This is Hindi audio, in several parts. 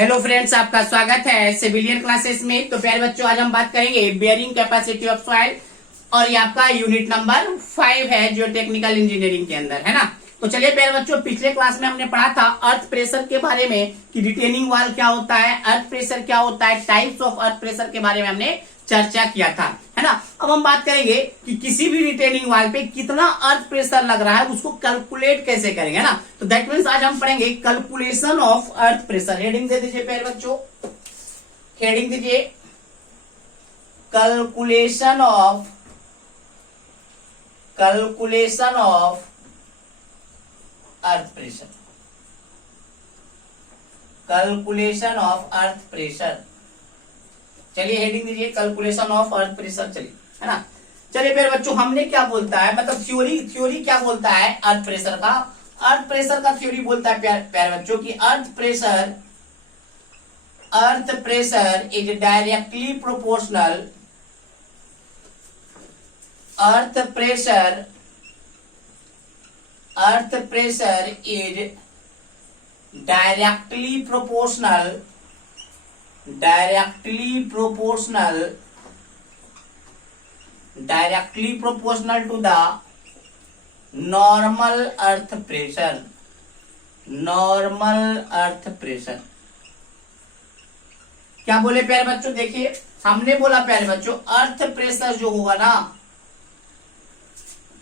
हेलो फ्रेंड्स, आपका स्वागत है सिविलियन क्लासेस में। तो प्यारे बच्चों, आज हम बात करेंगे बेयरिंग कैपेसिटी ऑफ सॉइल और ये आपका यूनिट नंबर 5 है जो टेक्निकल इंजीनियरिंग के अंदर है ना। तो चलिए प्यारे बच्चों, पिछले क्लास में हमने पढ़ा था अर्थ प्रेशर के बारे में कि रिटेनिंग वाल क्या होता है, अर्थ प्रेशर क्या होता है, टाइप्स ऑफ अर्थ प्रेशर के बारे में हमने चर्चा किया था, है ना। अब हम बात करेंगे कि किसी भी रिटेनिंग वाल पे कितना अर्थ प्रेशर लग रहा है उसको कैलकुलेट कैसे करेंगे, है ना। तो दैट मीन्स आज हम पढ़ेंगे calculation of earth pressure. Heading दे दीजिए प्यारे बच्चों, हेडिंग दीजिए calculation of earth pressure, calculation of earth pressure. चलिए हेडिंग दीजिए कैलकुलेशन ऑफ अर्थ प्रेशर। चलिए, है ना। चलिए फिर बच्चों, हमने क्या बोलता है, मतलब थ्योरी क्या बोलता है अर्थ प्रेशर का। अर्थ प्रेशर का थ्योरी बोलता है प्यारे बच्चों की earth pressure is directly proportional, earth pressure is directly proportional to the normal earth pressure। क्या बोले प्यारे बच्चों, देखिए हमने बोला प्यारे बच्चों अर्थ प्रेशर जो होगा ना,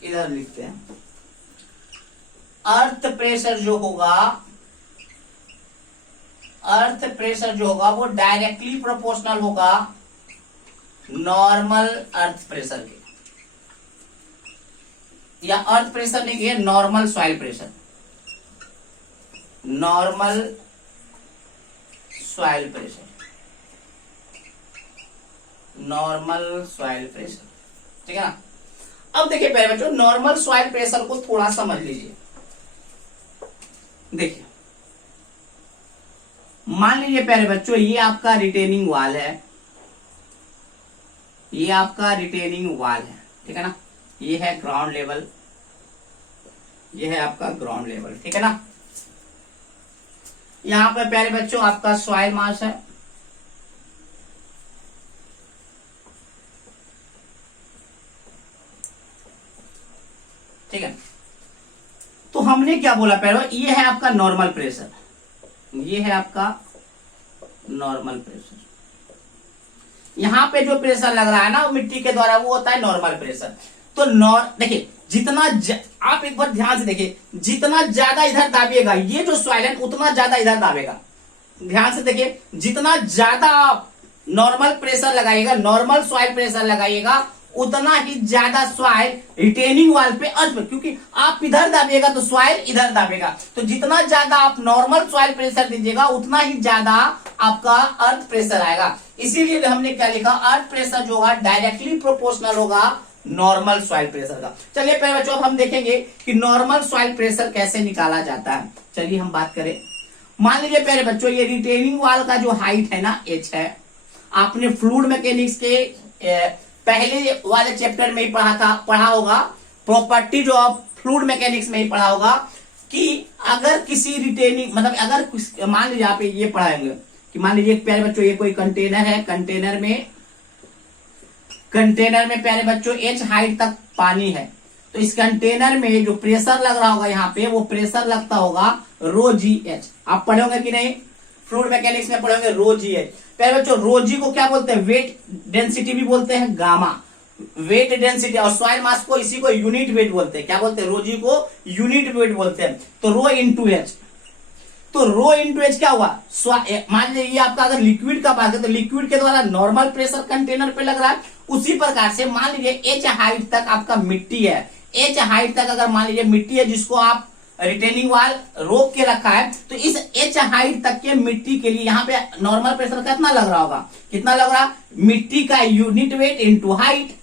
इधर लिखते हैं, अर्थ प्रेशर जो होगा वो डायरेक्टली प्रोपोर्शनल होगा नॉर्मल अर्थ प्रेशर के, या अर्थ प्रेशर नहीं है, नॉर्मल सॉइल प्रेशर, ठीक है ना। अब देखिए पहले बच्चों, नॉर्मल सॉइल प्रेशर को थोड़ा समझ लीजिए। देखिए मान लीजिए प्यारे बच्चों, ये आपका रिटेनिंग वाल है, ठीक है ना। ये है ग्राउंड लेवल, ये है आपका ग्राउंड लेवल, ठीक है ना। यहां पर प्यारे बच्चों आपका सॉइल मास है, ठीक है। तो हमने क्या बोला प्यारे, ये है आपका नॉर्मल प्रेशर, यहां पे जो प्रेशर लग रहा है ना वो मिट्टी के द्वारा वो होता है नॉर्मल प्रेशर। तो देखिए आप एक बार ध्यान से देखिए, जितना ज्यादा इधर दाबिएगा ये जो सॉइल है उतना ज्यादा इधर दाबेगा। ध्यान से देखिए, जितना ज्यादा आप नॉर्मल प्रेशर लगाइएगा, नॉर्मल सॉइल प्रेशर लगाइएगा, उतना ही ज्यादा सॉइल रिटेनिंग वाल पे क्योंकि आप इधर दाबिएगा तो सॉइल इधर दाबेगा। तो जितना ज्यादा आप नॉर्मल सॉइल प्रेशर दीजिएगा उतना ही ज्यादा आपका अर्थ प्रेशर आएगा। इसीलिए हमने क्या लिखा, अर्थ प्रेशर जो होगा डायरेक्टली प्रोपोर्शनल होगा नॉर्मल सॉइल प्रेशर का। चलिए पहले बच्चों अब हम देखेंगे कि नॉर्मल सॉइल प्रेशर कैसे निकाला जाता है। चलिए हम बात करें, मान लीजिए पहले बच्चों ये रिटेनिंग वाल का जो हाइट है ना h है, आपने फ्लूइड मैकेनिक्स के पहले वाले चैप्टर में ही पढ़ा होगा, प्रॉपर्टीज ऑफ फ्लूइड मैकेनिक्स में ही पढ़ा होगा कि अगर किसी रिटेनिंग मतलब अगर मान लीजिए आप ये पढ़ाएंगे कि मान लीजिए प्यारे बच्चों ये कोई कंटेनर है, कंटेनर में प्यारे बच्चों h हाइट तक पानी है, तो इस कंटेनर में जो प्रेशर लग रहा होगा यहाँ पे वो प्रेशर लगता होगा रो जी एच। आप पढ़ोगे कि नहीं, फ्लूइड मैकेनिक्स में पढ़ोगे रो जी एच। प्यारे बच्चों रो जी को क्या बोलते हैं, वेट डेंसिटी भी बोलते हैं, गामा वेट डेंसिटी, और सॉइल मास को इसी को यूनिट वेट बोलते हैं। क्या बोलते हैं, रो जी को यूनिट वेट बोलते हैं। तो रो इंटू एच, तो रो इंटू एच क्या हुआ, मान लीजिए ये आपका अगर लिक्विड का बात है तो लिक्विड के द्वारा नॉर्मल प्रेशर कंटेनर पे लग रहा है, उसी प्रकार से मान लीजिए एच हाइट तक आपका मिट्टी है, एच हाइट तक अगर मान लीजिए मिट्टी है जिसको आप रिटेनिंग वाल रोक के रखा है, तो इस एच हाइट तक के मिट्टी के लिए यहाँ पे नॉर्मल प्रेशर कितना लग रहा होगा, कितना लग रहा, मिट्टी का यूनिट वेट इंटू हाइट,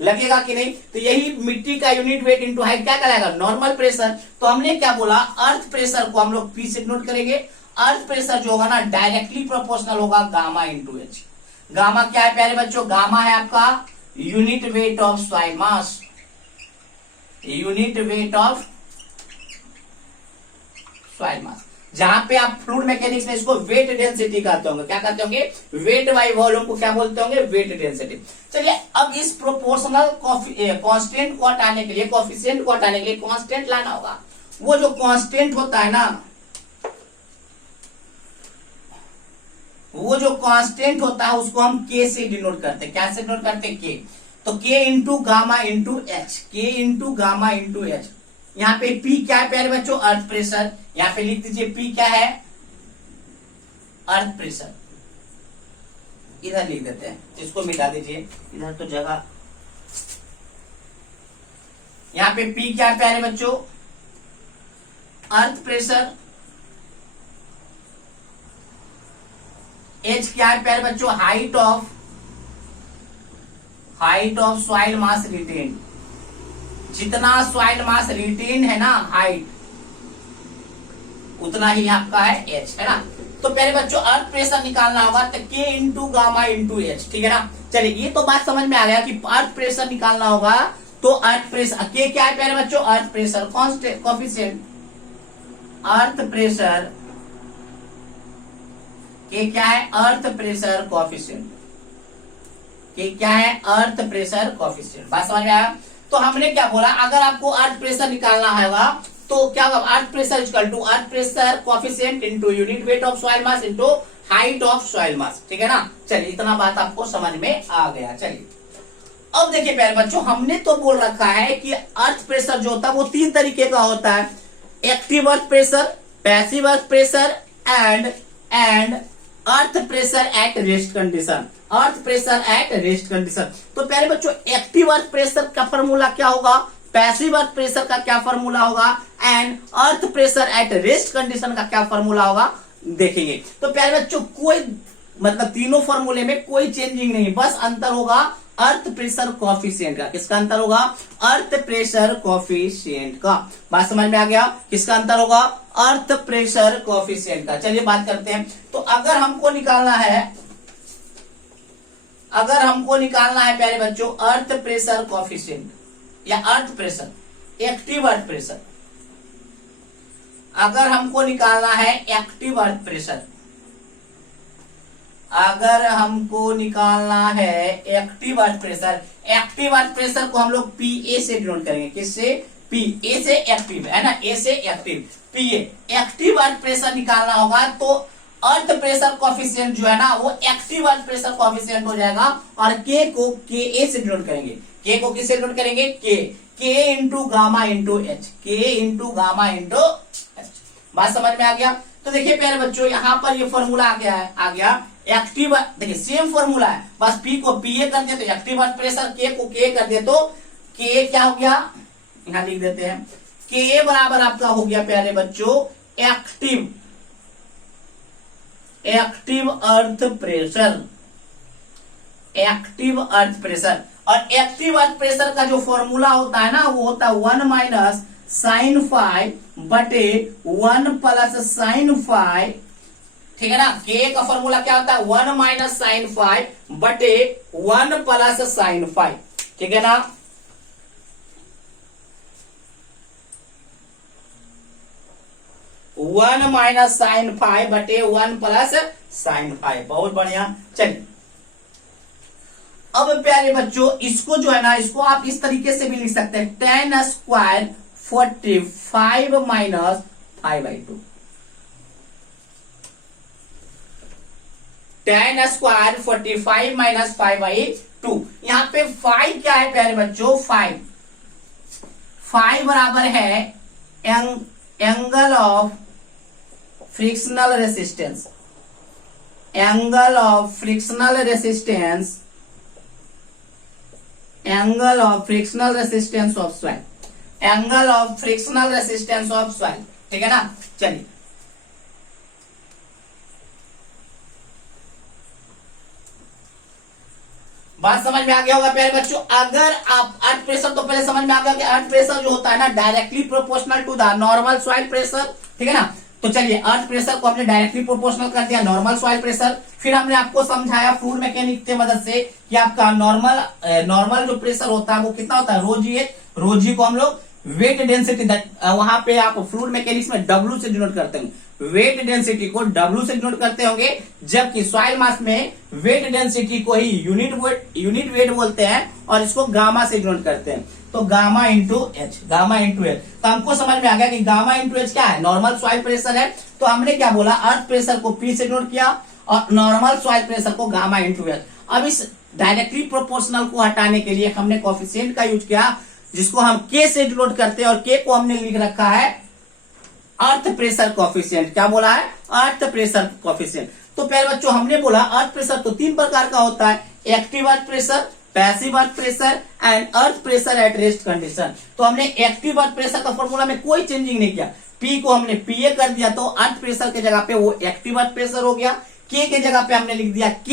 लगेगा कि नहीं। तो यही मिट्टी का यूनिट वेट इंटू हाइट क्या कहलाएगा, नॉर्मल प्रेशर। तो हमने क्या बोला, अर्थ प्रेशर को हम लोग पीछे नोट करेंगे, अर्थ प्रेशर जो होगा ना डायरेक्टली प्रोपोर्शनल होगा गामा इंटू एच। गामा क्या है प्यारे बच्चों, गामा है आपका unit weight of soil mass, unit weight of soil मास। जहां पे आप फ्लूइड मैकेनिक्स में इसको वेट डेंसिटी कहते होंगे, क्या कहते होंगे, वेट बाई वॉल्यूम को क्या बोलते होंगे, वेट डेंसिटी। चलिए अब इस प्रोपोर्शनल कांस्टेंट को हटाने के लिए, कोफिशिएंट को हटाने के लिए कांस्टेंट लाना होगा। वो जो कांस्टेंट होता है ना, वो जो कांस्टेंट होता है उसको हम के से डिनोट करते हैं। क्या से डिनोट करते हैं, के। तो के इंटू गामा इंटू एच, के इंटू गामा इंटू एच। यहाँ पे पी क्या है प्यारे बच्चों, अर्थ प्रेशर। यहाँ पे लिख दीजिए पी क्या है, अर्थ प्रेशर। इधर लिख देते हैं, इसको मिटा दीजिए, इधर तो जगह। यहाँ पे पी क्या है प्यारे बच्चों, अर्थ प्रेशर। एच क्या है प्यारे बच्चों, height of soil mass retain. जितना सॉइल मास रिटेन है ना, हाइट, उतना ही आपका है एच, है ना। तो पहले बच्चों अर्थ प्रेशर निकालना होगा, तो के इंटू गामा इंटू एच, ठीक है ना। चलिए ये तो बात समझ में आ गया कि अर्थ प्रेशर निकालना होगा तो अर्थ प्रेशर, के क्या है प्यारे बच्चों, earth pressure constant coefficient, earth pressure के क्या है, अर्थ प्रेशर कोफिशिएंट, के क्या है, अर्थ प्रेशर कोफिशिएंट। बात समझ में आया। तो हमने क्या बोला, अगर आपको अर्थ प्रेशर निकालना होगा तो क्या होगा, earth pressure equal to earth pressure coefficient into unit weight of soil mass into height of soil mass, ठीक है ना। चलिए इतना बात आपको समझ में आ गया। चलिए अब देखिए प्यारे बच्चों, हमने तो बोल रखा है कि अर्थ प्रेशर जो होता है वो 3 तरीके का होता है, active earth pressure, passive earth pressure and earth pressure at rest condition, earth pressure at rest condition. तो प्यारे बच्चों एक्टिव अर्थ प्रेशर का फॉर्मूला क्या होगा, पैसिव अर्थ प्रेशर का क्या फॉर्मूला होगा, and earth pressure at rest condition का क्या फॉर्मूला होगा, देखेंगे। तो प्यारे बच्चों कोई मतलब तीनों फॉर्मूले में कोई चेंजिंग नहीं, बस अंतर होगा अर्थ प्रेशर कोफिशिएंट का। किसका अंतर होगा, अर्थ प्रेशर कोफिशिएंट का। बात समझ में आ गया, किसका अंतर होगा, अर्थ प्रेशर कोफिशिएंट का। चलिए बात करते हैं। तो अगर हमको निकालना है प्यारे बच्चों अर्थ प्रेशर कोफिशिएंट या earth pressure, active earth pressure, अगर हमको निकालना है एक्टिव अर्थ प्रेशर, अगर हमको निकालना है active earth pressure, active earth pressure को हम लोग पीए से डिनोट करेंगे। किससे, पीए से एक्टिव, है ना, ए से एक्टिव, पीए। एक्टिव अर्थ प्रेशर निकालना होगा तो अर्थ प्रेशर कोफिशिएंट जो है ना वो एक्टिव अर्थ प्रेशर कोफिशिएंट हो जाएगा, और के को के ए से डिनोट करेंगे। के को किससे डिनोट करेंगे, के इंटू गामा इंटू एच, के इंटू गामा इंटू एच। बात समझ में आ गया। तो देखिए प्यारे बच्चों यहाँ पर ये फॉर्मूला आ गया एक्टिव, देखिए सेम फॉर्मूला है, बस पी को पीए कर दिया तो एक्टिव अर्थ प्रेशर, के को के कर दिया तो के क्या हो गया, यहां लिख देते हैं, के बराबर आपका हो गया प्यारे बच्चों active earth pressure, active earth pressure. और एक्टिव अर्थ प्रेशर का जो फॉर्मूला होता है ना वो होता है 1 माइनस साइन फाइव बटे 1 प्लस साइन फाइव, ठीक है ना। के का फॉर्मूला क्या होता है 1 माइनस साइन फाइव बटे 1 प्लस साइन फाइव, ठीक है ना। वन माइनस साइन फाइव बटे 1 प्लस साइन फाइव, बहुत बढ़िया। चलिए अब प्यारे बच्चों इसको जो है ना, इसको आप इस तरीके से भी लिख सकते हैं, ten square 45 minus 5/2, ten square 45 minus 5/2। यहां पे 5 क्या है प्यारे बच्चों, 5 बराबर है angle of frictional resistance, angle of frictional resistance, angle of frictional resistance of soil, angle of frictional resistance of soil, ठीक है ना। चलिए बात समझ में आ गया होगा प्यारे बच्चों। अगर आप अर्थ प्रेशर तो पहले समझ में आ गया कि अर्थ प्रेशर जो होता है ना directly proportional to the normal soil pressure, ठीक है ना। तो चलिए अर्थ प्रेशर को हमने डायरेक्टली प्रोपोर्शनल कर दिया नॉर्मल सॉइल प्रेशर। फिर हमने आपको समझाया फ्लूइड मैकेनिक्स की मदद से कि आपका नॉर्मल जो प्रेशर होता है वो कितना होता है, रो जी को हम लोग वेट डेंसिटी, वहां पे आप फ्लूइड मैकेनिक्स में डब्ल्यू से डिनोट करते हैं, वेट डेंसिटी को W से डिनोट करते होंगे, जबकि सॉइल मास में वेट डेंसिटी को ही यूनिट वेट बोलते हैं और इसको गामा से डिनोट करते हैं। तो gamma into H, gamma into H. तो हमको समझ में आ गया कि गामा इंटू एच क्या है, नॉर्मल सॉइल प्रेशर है। तो हमने क्या बोला, अर्थ प्रेशर को P से डिनोट किया और नॉर्मल सॉइल प्रेशर को गामा इंटू एच। अब इस डायरेक्टली प्रोपोर्शनल को हटाने के लिए हमने कोफिशिएंट का यूज किया, जिसको हम K से डिनोट करते हैं और K को हमने लिख रखा है अर्थ प्रेशर कोफिशिएंट। क्या बोला है, अर्थ प्रेशर कोफिशिएंट। तो पहले बच्चों हमने बोला अर्थ प्रेशर तो 3 प्रकार का होता है, active earth pressure, passive earth pressure and earth pressure at rest condition. तो हमने एक्टिव अर्थ प्रेशर का फॉर्मूला में कोई चेंजिंग नहीं किया, P को हमने PA कर दिया तो अर्थ प्रेशर के जगह पे वो एक्टिव अर्थ प्रेशर हो गया। K के जगह पे हमने लिख दिया K,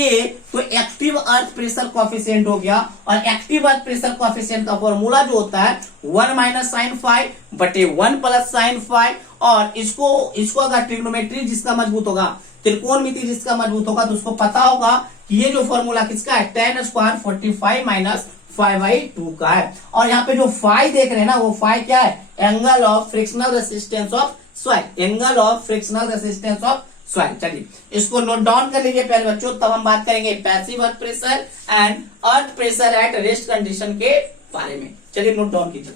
तो एक्टिव अर्थ प्रेशर कोफिशिएंट हो गया। और एक्टिव अर्थ प्रेशर कोफिशिएंट का फॉर्मूला जो होता है 1 माइनस साइन फाइव बटे 1 प्लस साइन फाइव। और इसको अगर ट्रिग्नोमेट्री जिसका मजबूत होगा, त्रिकोणमिति जिसका मजबूत होगा, तो उसको पता होगा कि ये जो फॉर्मूला किसका है, tan स्क्वायर 45 माइनस 5/2 का है। और यहाँ पे जो फाई देख रहे हैं ना, वो फाई क्या है, angle of frictional resistance of soil, angle of frictional resistance of soil. चलिए इसको नोट डाउन कर लीजिए पहले बच्चों, तब हम बात करेंगे passive earth pressure and earth pressure at rest condition के बारे में। चलिए नोट डाउन कीजिए।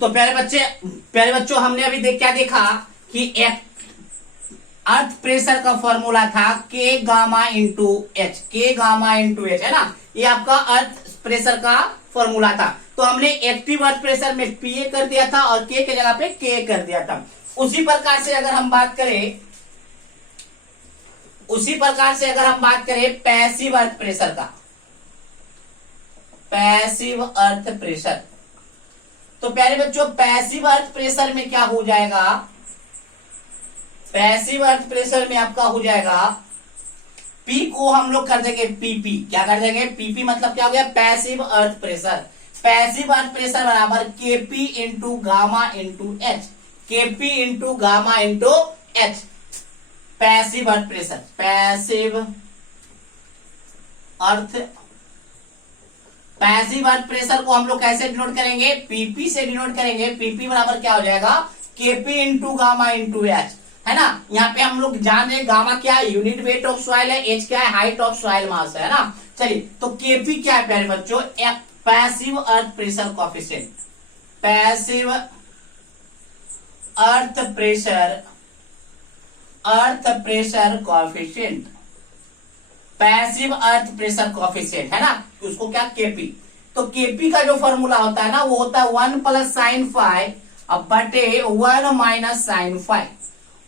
तो पहले बच्चों हमने अभी क्या देखा कि एक अर्थ प्रेशर का फॉर्मूला था K gamma into H, K gamma into H है ना, ये आपका अर्थ प्रेशर का फॉर्मूला था। तो हमने एक्टिव अर्थ प्रेशर में PA कर दिया था और K के जगह पे K कर दिया था। उसी प्रकार से अगर हम बात करें पैसिव अर्थ प्रेशर का, पैसिव अर्थ प्रेशर, तो पहले बच्चों पैसिव अर्थ प्रेशर में क्या हो जाएगा, पैसिव अर्थ प्रेशर में आपका हो जाएगा P को हम लोग कर देंगे PP। क्या कर देंगे, PP मतलब क्या हो गया, passive earth pressure. Passive earth pressure बराबर KP into gamma into H, KP into gamma into H. Passive earth pressure, passive earth pressure को हम लोग कैसे डिनोट करेंगे, PP से डिनोट करेंगे। PP बराबर क्या हो जाएगा, KP into gamma into H, है ना। यहाँ पे हम लोग जान रहे गामा क्या है, यूनिट वेट ऑफ सॉइल है, एच क्या है, हाइट ऑफ सॉइल मास है ना। चलिए तो केपी क्या है प्यारे बच्चों, एक passive earth pressure coefficient, passive earth pressure coefficient, passive earth pressure coefficient है ना, उसको क्या केपी। तो केपी का जो फॉर्मूला होता है ना, वो होता है 1 प्लस साइन फाइव अब बटे 1 minus sine five,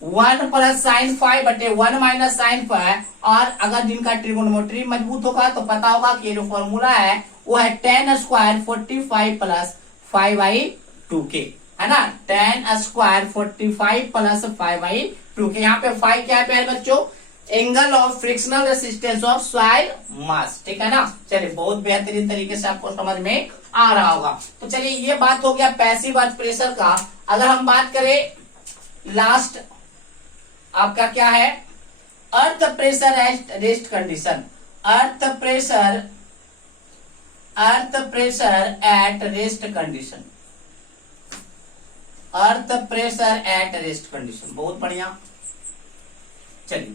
1 plus sine five बटे 1 माइनस साइन फाइव। और अगर जिनका ट्रिगोनोमेट्री मजबूत होगा तो पता होगा कि ये जो फॉर्मूला है वो है tan स्क्वायर 45 प्लस 5/2k, है ना, tan स्क्वायर 45 प्लस 5/2k। यहाँ पे 5 क्या है प्यारे बच्चों, angle of frictional resistance of soil mass, ठीक है ना। चलिए बहुत बेहतरीन तरीके से आपको समझ में आ रहा होगा। तो चलिए ये बात हो गया पैसिव अर्थ प्रेशर का। अगर हम बात करें लास्ट आपका क्या है, earth pressure at rest condition, earth pressure at rest condition, earth pressure at rest condition, बहुत बढ़िया। चलिए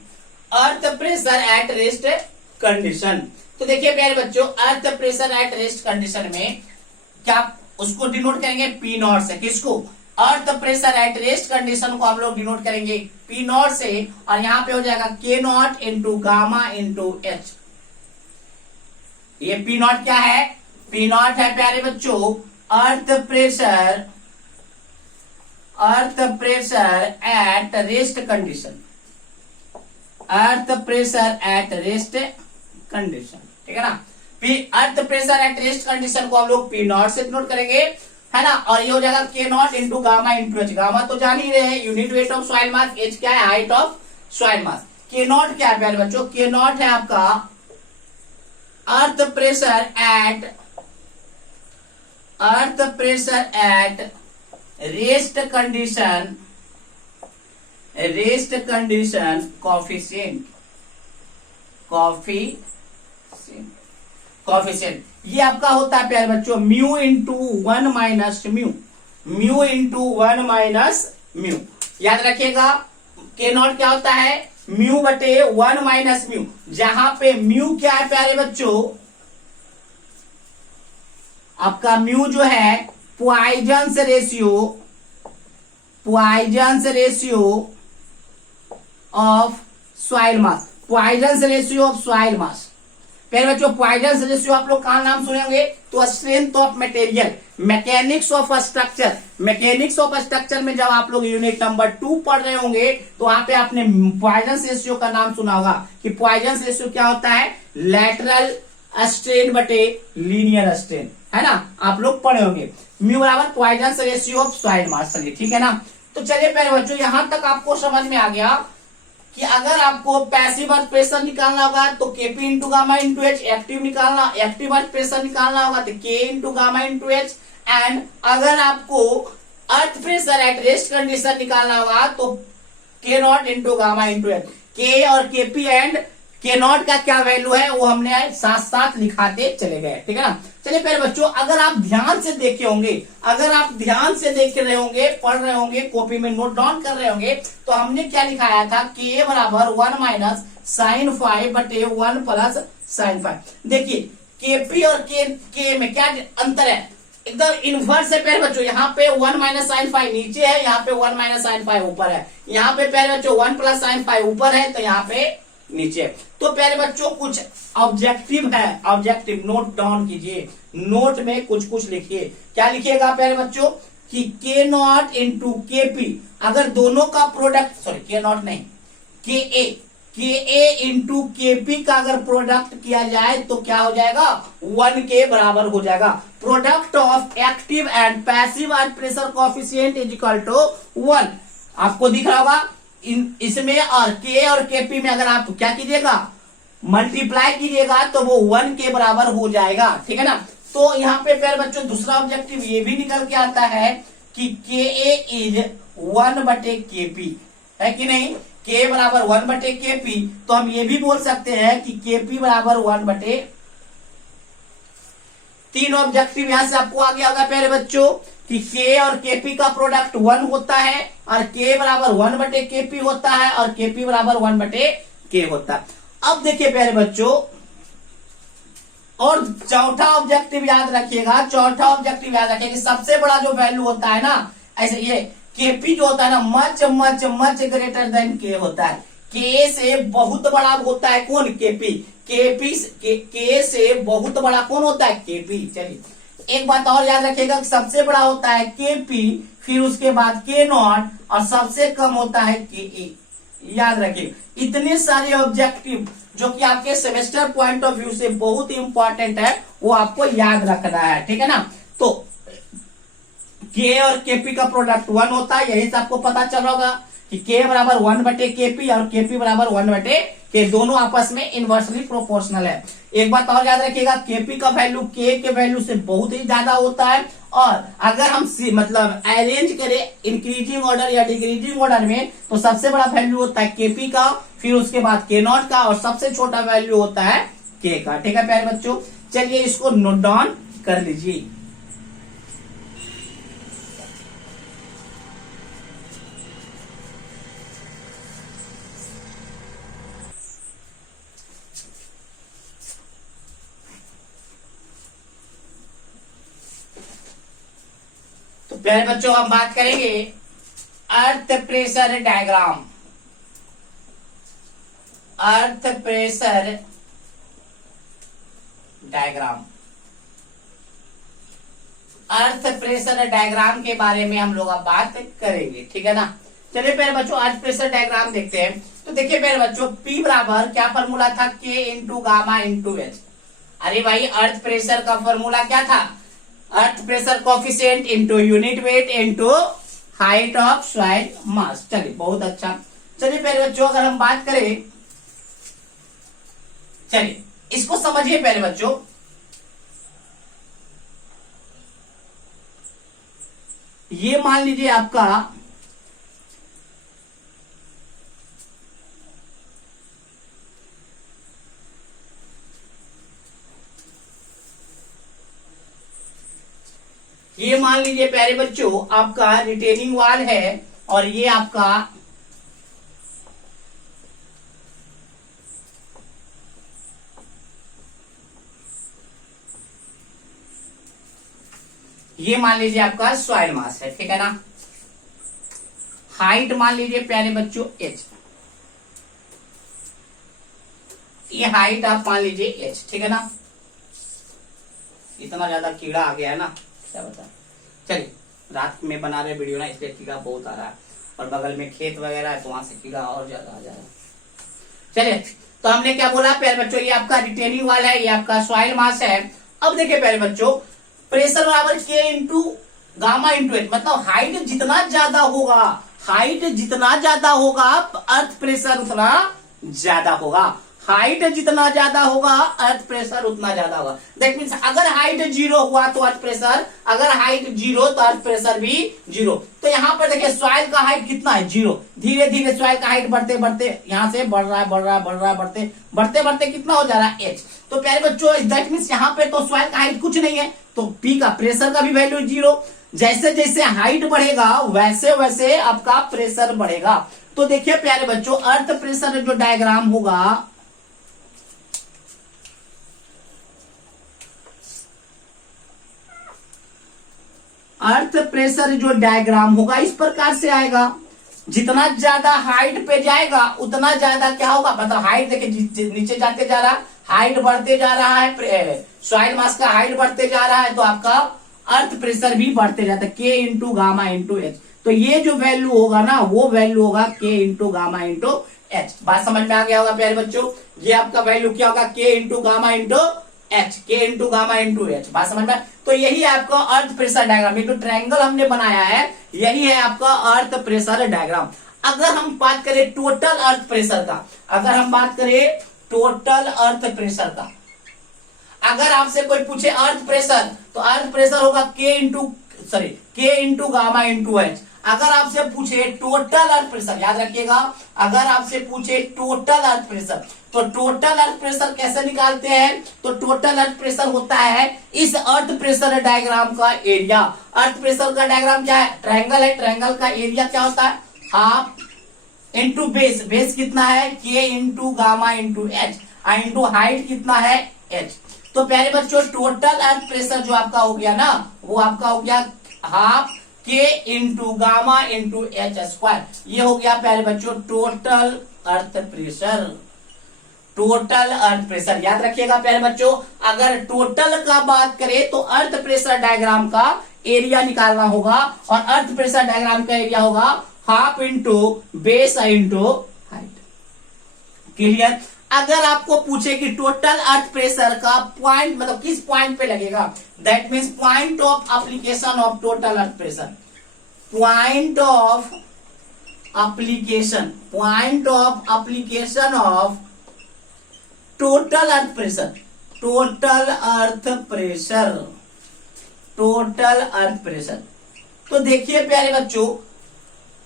earth pressure at rest condition, तो देखिए प्यारे बच्चों earth pressure at rest condition में क्या उसको डिनोट करेंगे पी नॉट से, किसको, earth pressure at rest condition को हम लोग डिनोट करेंगे पी नॉट से। और यहां पे हो जाएगा के not into gamma into H. ये पी नॉट क्या है, पी नॉट है प्यारे बच्चों earth pressure at rest condition, earth pressure at rest condition, ठीक है ना। Earth pressure at rest condition को हम लोग पी नॉट से डिनोट करेंगे, है ना। और ये हो जाएगा के not into gamma into H, gamma तो जान ही रहे हैं unit weight of soil mass, H क्या है हाइट ऑफ सॉइल मास। के नॉट क्या है प्यारे बच्चों, के नॉट है आपका earth pressure at rest condition rest condition coefficient, coefficient ये आपका होता है प्यारे बच्चों mu into 1 minus mu, mu into 1 minus mu. याद रखिएगा के नॉट क्या होता है, म्यू बटे 1 माइनस म्यू, जहां पे म्यू क्या है प्यारे बच्चों, आपका म्यू जो है Poisson ratio, Poisson ratio of soil mass, Poisson ratio of soil मास। पहले बच्चों पॉइजन रेशियो आप लोग कहां नाम सुनेंगे, तो strength of material, mechanics of structure, mechanics of structure में जब आप लोग यूनिट नंबर 2 पढ़ रहे होंगे तो वहां पे आपने पॉइजन रेशियो का नाम सुना होगा कि पॉइजन रेशियो क्या होता है, लैटरल स्ट्रेन बटे लीनियर स्ट्रेन, है ना, आप लोग पढ़े होंगे। म्यू बराबर पॉइजन रेशियो ऑफ सॉइल मास, चलिए ठीक है ना। तो चलिए पहले बच्चों यहां तक आपको समझ में आ गया कि अगर आपको पैसिव अर्थ प्रेशर निकालना होगा तो KP into gamma into H, active निकालना, एक्टिव अर्थ प्रेशर निकालना होगा तो के into gamma into H, and अगर आपको earth pressure at rest condition निकालना होगा तो के not into gamma into H. के और केपी एंड के नॉट का क्या वैल्यू है वो हमने साथ साथ लिखाते चले गए, ठीक है ना। चलिए पहले बच्चों अगर आप ध्यान से देखे होंगे, अगर आप ध्यान से देख रहे होंगे, पढ़ रहे होंगे, कॉपी में नोट डाउन कर रहे होंगे तो हमने क्या लिखाया था, के बराबर 1 माइनस साइन 5 बटे 1 प्लस साइन 5। देखिए केपी और के में क्या अंतर है, एकदम इनवर्स है पहले बच्चों। यहाँ पे 1 माइनस साइन 5 नीचे है, यहाँ पे 1 माइनस साइन 5 ऊपर है, यहाँ पे पहले बच्चों 1 प्लस साइन 5 ऊपर है तो यहाँ पे नीचे। तो पहले बच्चों कुछ ऑब्जेक्टिव है, ऑब्जेक्टिव नोट डाउन कीजिए, नोट में कुछ कुछ लिखिए। क्या लिखिएगा पहले बच्चों कि के नॉट इंटू के पी, अगर दोनों का प्रोडक्ट, सॉरी के नॉट नहीं, के ए इंटू के पी का अगर प्रोडक्ट किया जाए तो क्या हो जाएगा, 1 के बराबर हो जाएगा। Product of active and passive earth pressure coefficient is equal to 1। आपको दिख रहा होगा इसमें और के और केपी में अगर आप क्या कीजिएगा, मल्टीप्लाई कीजिएगा तो वो 1 के बराबर हो जाएगा, ठीक है ना। तो यहाँ पे पहले बच्चों दूसरा ऑब्जेक्टिव ये भी निकल के आता है कि के ए इज 1 बटे के पी, है कि नहीं, के बराबर 1 बटे के पी। तो हम ये भी बोल सकते हैं कि के पी बराबर 1 बटे, तीन ऑब्जेक्टिव यहां से आपको आ गया होगा पहले बच्चों कि के और केपी का प्रोडक्ट 1 होता है और के बराबर 1 बटे केपी होता है और केपी बराबर 1 बटे के होता है। अब देखिए प्यारे बच्चों और चौथा ऑब्जेक्टिव याद रखिएगा, चौथा ऑब्जेक्टिव याद रखिएगा, सबसे बड़ा जो वैल्यू होता है ना, ऐसे ये केपी जो होता है ना much much much greater than के होता है। के से बहुत बड़ा होता है कौन, केपी। के से बहुत बड़ा कौन होता है, केपी। चलिए एक बात और याद रखिएगा, सबसे बड़ा होता है केपी, फिर उसके बाद के नॉट और सबसे कम होता है के ए। याद रखिए इतने सारे ऑब्जेक्टिव जो कि आपके सेमेस्टर पॉइंट ऑफ व्यू से बहुत ही इंपॉर्टेंट है वो आपको याद रखना है, ठीक है ना। तो के और केपी का प्रोडक्ट 1 होता है, यही से आपको पता चल होगा कि के बराबर 1 बटे केपी और केपी बराबर 1 बटे के, दोनों आपस में इनवर्सली प्रोपोर्शनल है। एक बात और याद रखिएगा, केपी का वैल्यू के वैल्यू से बहुत ही ज्यादा होता है और अगर हम मतलब अरेंज करें इंक्रीजिंग ऑर्डर या डिक्रीजिंग ऑर्डर में तो सबसे बड़ा वैल्यू होता है केपी का, फिर उसके बाद के नॉट का और सबसे छोटा वैल्यू होता है के का, ठीक है प्यारे बच्चों। चलिए इसको नोट डाउन कर लीजिए। तो प्यारे बच्चों हम बात करेंगे earth pressure diagram. Earth pressure diagram, earth pressure diagram के बारे में हम लोग अब बात करेंगे, ठीक है ना। चलिए पहले बच्चों अर्थ प्रेशर डायग्राम देखते हैं। तो देखिए पहले बच्चों P बराबर क्या फॉर्मूला था, K into gamma into H. अरे भाई अर्थ प्रेशर का फॉर्मूला क्या था, अर्थ pressure coefficient into unit weight into height of soil मास। चलिए बहुत अच्छा। चलिए पहले बच्चों अगर हम बात करें, चलिए इसको समझिए पहले बच्चों। ये मान लीजिए आपका ये मान लीजिए प्यारे बच्चों आपका रिटेनिंग वॉल है और ये आपका ये मान लीजिए आपका सॉइल मास है, ठीक है ना। हाइट मान लीजिए प्यारे बच्चों h, ये हाइट आप मान लीजिए h, ठीक है ना। इतना ज्यादा कीड़ा आ गया है ना, क्या बता। चलिए रात में बना रहे वीडियो ना, इसलिए कीड़ा बहुत आ रहा है और बगल में खेत वगैरह है तो वहां से कीड़ा और ज्यादा आ जा रहा है। चलिए तो हमने क्या बोला प्यारे बच्चों, ये आपका रिटेनिंग वॉल है, ये आपका सॉइल मास है। अब देखिए प्यारे बच्चों, प्रेशर बराबर के इंटू गामा इंटू एच, मतलब हाइट जितना ज्यादा होगा, हाइट जितना ज्यादा होगा अर्थ प्रेशर उतना ज्यादा होगा, हाइट जितना ज्यादा होगा अर्थ प्रेशर उतना ज्यादा होगा। दैट मीन्स अगर हाइट 0 हुआ तो अर्थ प्रेशर, अगर हाइट 0 तो अर्थ प्रेशर भी 0। तो यहाँ पर देखिए सॉइल का हाइट कितना है 0, धीरे धीरे सॉइल का हाइट बढ़ते बढ़ते यहाँ से बढ़ रहा है बढ़ रहा है बढ़ रहा है, बढ़ते बढ़ते बढ़ते कितना हो जा रहा है h। तो प्यारे बच्चों दैट मीन्स यहाँ पे तो सॉइल का हाइट कुछ नहीं है, तो P का प्रेशर का भी वैल्यू 0। जैसे जैसे हाइट बढ़ेगा वैसे वैसे आपका प्रेशर बढ़ेगा। तो देखिए प्यारे बच्चों अर्थ प्रेशर जो डायग्राम होगा, अर्थ प्रेशर जो डायग्राम होगा इस प्रकार से आएगा। जितना ज्यादा हाइट पे जाएगा उतना ज्यादा क्या होगा, मतलब हाइट देखिए नीचे जाते जा रहा, हाइट बढ़ते जा रहा है, सॉइल मास का हाइट बढ़ते जा रहा है तो आपका अर्थ प्रेशर भी बढ़ते जाता है, के इंटू गामा इंटू एच। तो ये जो वैल्यू होगा ना वो वैल्यू होगा के इंटू गामा इंटू एच। बात समझ में आ गया होगा प्यारे बच्चों, ये आपका वैल्यू क्या होगा, के इंटू गामा इंटू एच, के इंटू गामा इंटू एच। बात समझ में। तो यही है आपका अर्थ प्रेशर डायग्राम, ये जो ट्रायंगल हमने बनाया है यही है आपका अर्थ प्रेशर डायग्राम। अगर हम बात करें टोटल अर्थ प्रेशर का, अगर हम बात करें टोटल अर्थ प्रेशर का, अगर आपसे कोई पूछे अर्थ प्रेशर तो अर्थ प्रेशर होगा के इंटू गामा इंटू एच। अगर आपसे पूछे टोटल अर्थ प्रेशर, याद रखिएगा, अगर आपसे पूछे टोटल अर्थ प्रेशर तो टोटल अर्थ प्रेशर कैसे निकालते हैं, तो टोटल अर्थ प्रेशर होता है इस अर्थ प्रेशर डायग्राम का एरिया। अर्थ प्रेशर का डायग्राम क्या है, ट्रायंगल है, ट्रायंगल का एरिया क्या होता है, हाफ इंटू बेस, बेस कितना है के into gamma into H, into height कितना है एच। तो प्यारे बच्चों टोटल अर्थ प्रेशर जो आपका हो गया ना वो आपका हो गया हाफ के into gamma into H square. ये हो गया प्यारे बच्चों total earth pressure, total earth pressure. याद रखिएगा प्यारे बच्चों, अगर टोटल का बात करें तो अर्थ प्रेशर डायग्राम का एरिया निकालना होगा और अर्थ प्रेशर डायग्राम का एरिया होगा half into base into height. Clear. अगर आपको पूछे कि टोटल अर्थ प्रेशर का पॉइंट मतलब किस पॉइंट पे लगेगा, that means point of application of total earth pressure, point of application, point of application of total earth pressure, total earth pressure, total earth pressure. तो देखिए प्यारे बच्चों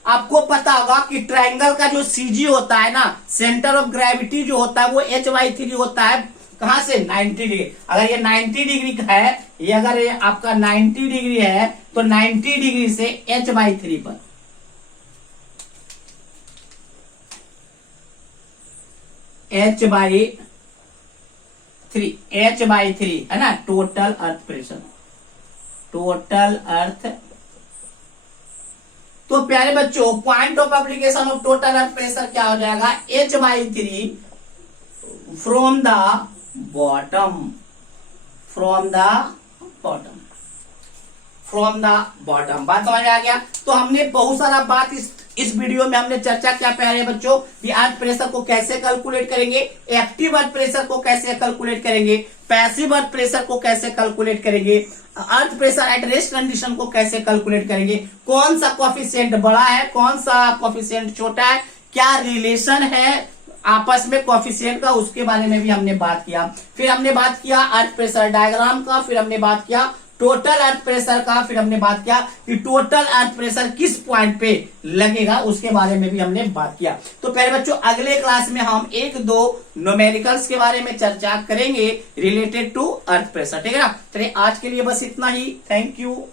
आपको पता होगा कि ट्रायंगल का जो सीजी होता है ना, सेंटर ऑफ ग्रेविटी जो होता है वो h/3 होता है, कहां से 90 डिग्री। अगर ये 90 डिग्री का है, ये अगर ये आपका 90 डिग्री है तो 90 डिग्री से h/3 पर, h/3 है ना टोटल अर्थ प्रेशर, टोटल अर्थ। तो प्यारे बच्चों point of application of total earth pressure क्या हो जाएगा, h/3 from the bottom, from the bottom, from the bottom. बात समझ आ गया। तो हमने बहुत सारा बात इस वीडियो में हमने चर्चा किया प्यारे बच्चों कि अर्थ प्रेशर को कैसे कैलकुलेट करेंगे, एक्टिव अर्थ प्रेशर को कैसे कैलकुलेट करेंगे, पैसिव अर्थ प्रेशर को कैसे कैलकुलेट करेंगे, earth pressure at rest condition को कैसे कैलकुलेट करेंगे, कौन सा कोफिशिएंट बड़ा है कौन सा कोफिशिएंट छोटा है, क्या रिलेशन है आपस में कोफिशिएंट का, उसके बारे में भी हमने बात किया। फिर हमने बात किया अर्थ प्रेशर डायग्राम का, फिर हमने बात किया टोटल अर्थ प्रेशर का, फिर हमने बात किया कि टोटल अर्थ प्रेशर किस पॉइंट पे लगेगा उसके बारे में भी हमने बात किया। तो प्यारे बच्चों अगले क्लास में हम 1-2 न्यूमेरिकल्स के बारे में चर्चा करेंगे रिलेटेड टू अर्थ प्रेशर, ठीक है ना। चलिए आज के लिए बस इतना ही, थैंक यू।